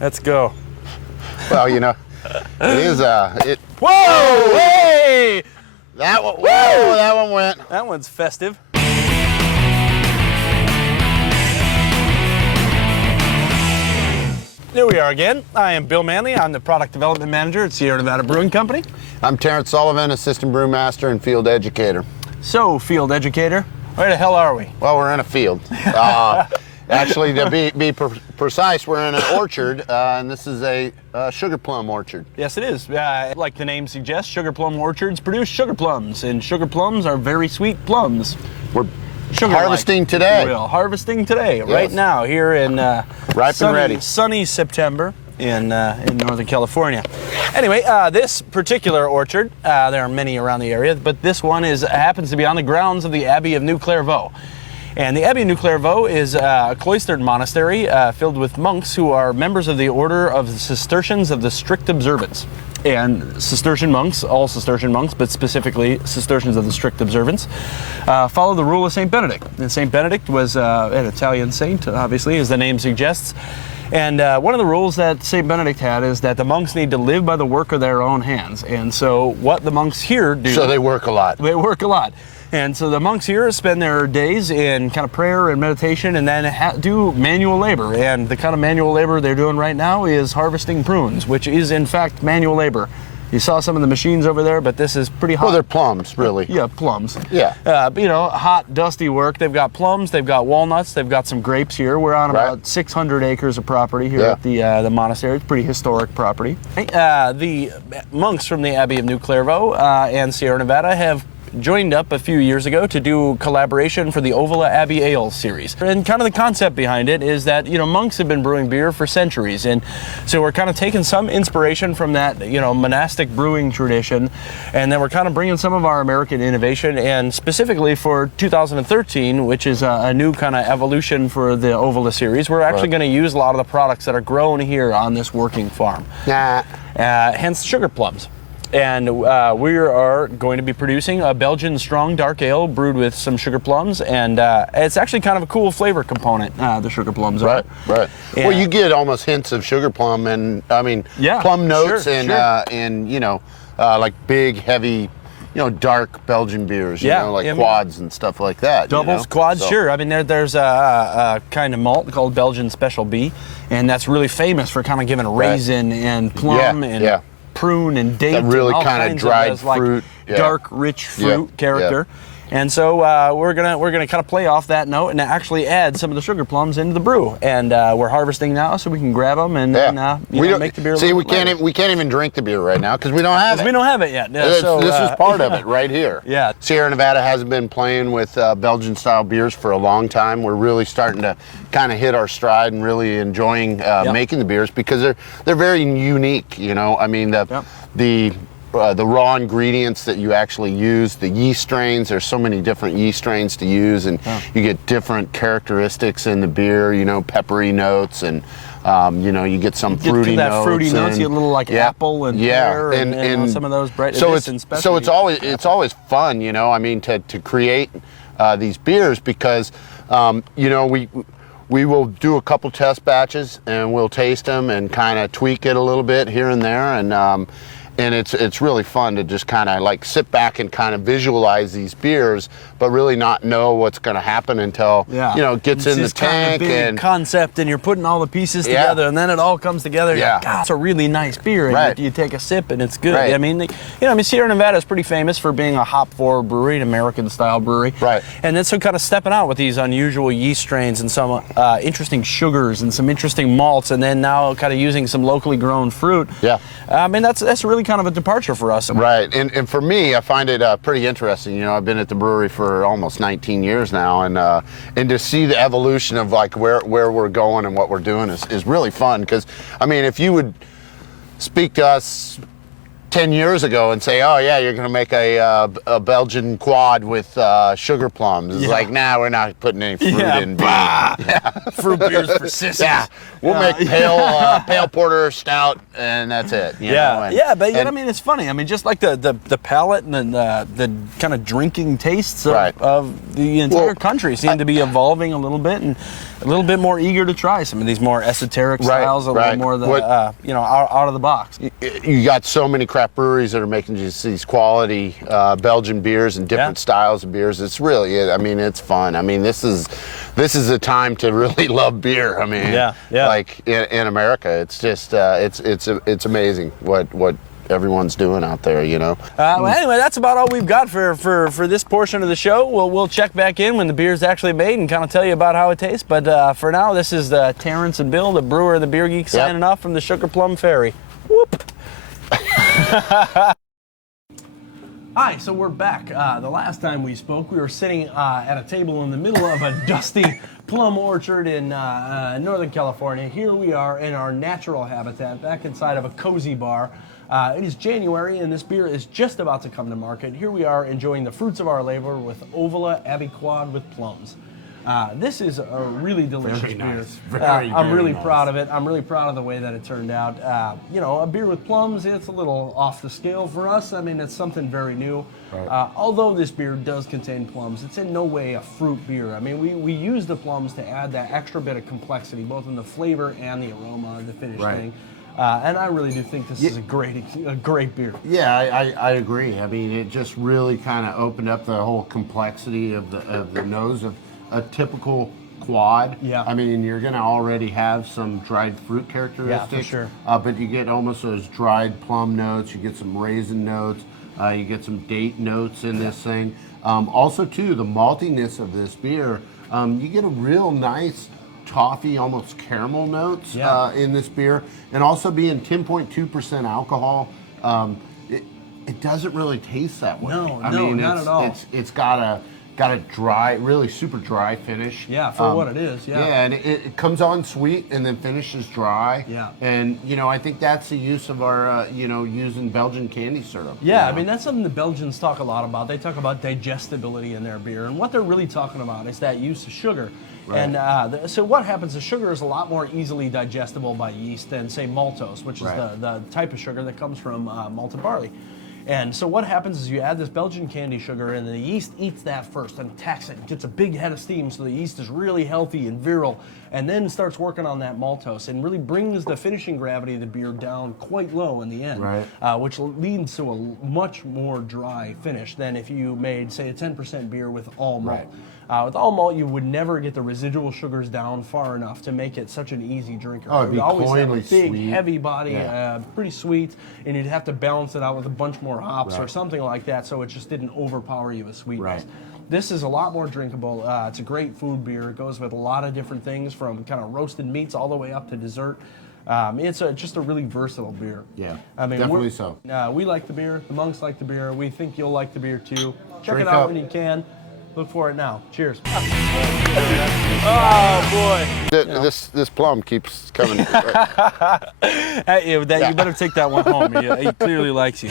Let's go. Well, you know, it is Whoa! Hey! That one. Whoa! That one went. That one's festive. Here we are again. I am Bill Manley. I'm the product development manager at Sierra Nevada Brewing Company. I'm Terrence Sullivan, assistant brewmaster and field educator. So, field educator, where the hell are we? Well, we're in a field. Actually, to be precise, we're in an orchard, and this is a sugar plum orchard. Yes, it is. Like the name suggests, sugar plum orchards produce sugar plums, and sugar plums are very sweet plums. We're harvesting today. Harvesting today, yes. Right now, here in ripe and ready. Sunny September in Northern California. Anyway, this particular orchard, there are many around the area, but this one happens to be on the grounds of the Abbey of New Clairvaux. And the Abbey of New Clairvaux is a cloistered monastery filled with monks who are members of the Order of the Cistercians of the Strict Observance. And Cistercian monks, all Cistercian monks, but specifically Cistercians of the Strict Observance, follow the rule of St. Benedict. And St. Benedict was an Italian saint, obviously, as the name suggests. And one of the rules that St. Benedict had is that the monks need to live by the work of their own hands. And so what the monks here do... So they work a lot. They work a lot. And so the monks here spend their days in kind of prayer and meditation and then do manual labor. And the kind of manual labor they're doing right now is harvesting prunes, which is in fact manual labor. You saw some of the machines over there, but this is pretty hot. Well, they're plums, really. Yeah, plums. Yeah. You know, hot, dusty work. They've got plums, they've got walnuts, they've got some grapes here. We're on about 600 acres of property here at the monastery. It's pretty historic property. The monks from the Abbey of New Clairvaux and Sierra Nevada have joined up a few years ago to do collaboration for the Ovila Abbey Ale series. And kind of the concept behind it is that, you know, monks have been brewing beer for centuries. And so we're kind of taking some inspiration from that, you know, monastic brewing tradition. And then we're kind of bringing some of our American innovation. And specifically for 2013, which is a new kind of evolution for the Ovila series, we're actually going to use a lot of the products that are grown here on this working farm. Hence sugar plums. And we are going to be producing a Belgian strong dark ale brewed with some sugar plums, and it's actually kind of a cool flavor component, the sugar plums are. Right. Well, you get almost hints of sugar plum and, I mean, plum notes and you know, like big, heavy, you know, dark Belgian beers, you know, like quads and stuff like that. Doubles, you know? quads, sure. I mean, there's a kind of malt called Belgian Special B, and that's really famous for kind of giving raisin and plum and prune and date, that really and all kind of dried fruit, like dark, rich fruit character. And so we're gonna kind of play off that note and actually add some of the sugar plums into the brew. And we're harvesting now, so we can grab them and then make the beer. See, we can't even drink the beer right now because we don't have it. We don't have it yet. So, this is part of it right here. Yeah. Sierra Nevada hasn't been playing with Belgian style beers for a long time. We're really starting to kind of hit our stride and really enjoying making the beers because they're very unique. You know, I mean the raw ingredients that you actually use, the yeast strains, there's so many different yeast strains to use, and you get different characteristics in the beer, you know, peppery notes, and you know, you get some fruity notes. That fruity notes, you get a little like apple and pear and you know, some of those bright. So it's always fun, you know, I mean, to create these beers because you know, we will do a couple test batches and we'll taste them and kind of tweak it a little bit here and there, and it's really fun to just kind of like sit back and kind of visualize these beers, but really not know what's going to happen until you know it gets in the tank. It's kind of big concept, and you're putting all the pieces together, and then it all comes together. Like, God, it's a really nice beer, and you take a sip, and it's good. I mean, Sierra Nevada is pretty famous for being a hop-forward brewery, an American-style brewery. And then so kind of stepping out with these unusual yeast strains and some interesting sugars and some interesting malts, and then now kind of using some locally grown fruit. I mean, that's really kind of a departure for us. And for me, I find it pretty interesting. You know, I've been at the brewery for almost 19 years now, and to see the evolution of like where we're going and what we're doing is really fun. Because I mean, if you would speak to us 10 years ago and say, oh yeah, you're going to make a Belgian quad with sugar plums. It's like, nah, we're not putting any fruit in beer. Yeah. Fruit beers for sissies. Yeah, we'll make pale porter stout, and that's it. You know? But I mean, it's funny. I mean, just like the palate and the kind of drinking tastes of the entire country seem to be evolving a little bit, and a little bit more eager to try some of these more esoteric styles, a little more out of the box. You got so many craft breweries that are making just these quality Belgian beers and different styles of beers. It's really, I mean, it's fun. I mean, this is a time to really love beer. I mean, like in America, it's just it's amazing what everyone's doing out there, you know. Well, anyway, that's about all we've got for this portion of the show. We'll check back in when the beer's actually made and kind of tell you about how it tastes. But for now, this is Terrence and Bill, the brewer of the Beer Geek, signing off from the Sugar Plum Ferry. Whoop. Hi, so we're back. The last time we spoke, we were sitting at a table in the middle of a dusty plum orchard in Northern California. Here we are in our natural habitat, back inside of a cozy bar. It is January, and this beer is just about to come to market. Here we are enjoying the fruits of our labor with Ovila Abbey Quad with Plums. This is a really delicious beer. I'm really proud of it. I'm really proud of the way that it turned out. You know, a beer with plums, it's a little off the scale for us. I mean, it's something very new. Although this beer does contain plums, it's in no way a fruit beer. I mean, we use the plums to add that extra bit of complexity, both in the flavor and the aroma of the finished thing. And I really do think this is a great beer. Yeah, I agree. I mean, it just really kind of opened up the whole complexity of the nose of a typical quad. I mean, you're going to already have some dried fruit characteristics. Yeah, for sure. But you get almost those dried plum notes. You get some raisin notes. You get some date notes in this thing. Also, too, the maltiness of this beer. You get a real nice toffee, almost caramel notes in this beer, and also being 10.2% alcohol, it doesn't really taste that way. I mean, not at all. It's got a dry, really super dry finish. Yeah, for what it is. Yeah. Yeah, and it comes on sweet and then finishes dry. Yeah. And you know, I think that's the use of our using Belgian candy syrup. Yeah, I mean, that's something the Belgians talk a lot about. They talk about digestibility in their beer, and what they're really talking about is that use of sugar. And so what happens is sugar is a lot more easily digestible by yeast than, say, maltose, which is the type of sugar that comes from malted barley. And so what happens is you add this Belgian candy sugar, and the yeast eats that first and attacks it, gets a big head of steam, so the yeast is really healthy and virile, and then starts working on that maltose and really brings the finishing gravity of the beer down quite low in the end, which leads to a much more dry finish than if you made, say, a 10% beer with all malt. With all malt, you would never get the residual sugars down far enough to make it such an easy drinker. Oh, it'd be always have a big, sweet, heavy body, pretty sweet, and you'd have to balance it out with a bunch more hops or something like that, so it just didn't overpower you with sweetness. This is a lot more drinkable. It's a great food beer. It goes with a lot of different things, from kind of roasted meats all the way up to dessert. It's just a really versatile beer. Yeah, I mean, definitely so. We like the beer. The monks like the beer. We think you'll like the beer too. Check it out when you can. Look for it now. Cheers. Oh boy! This plum keeps coming. You better take that one home. He clearly likes you.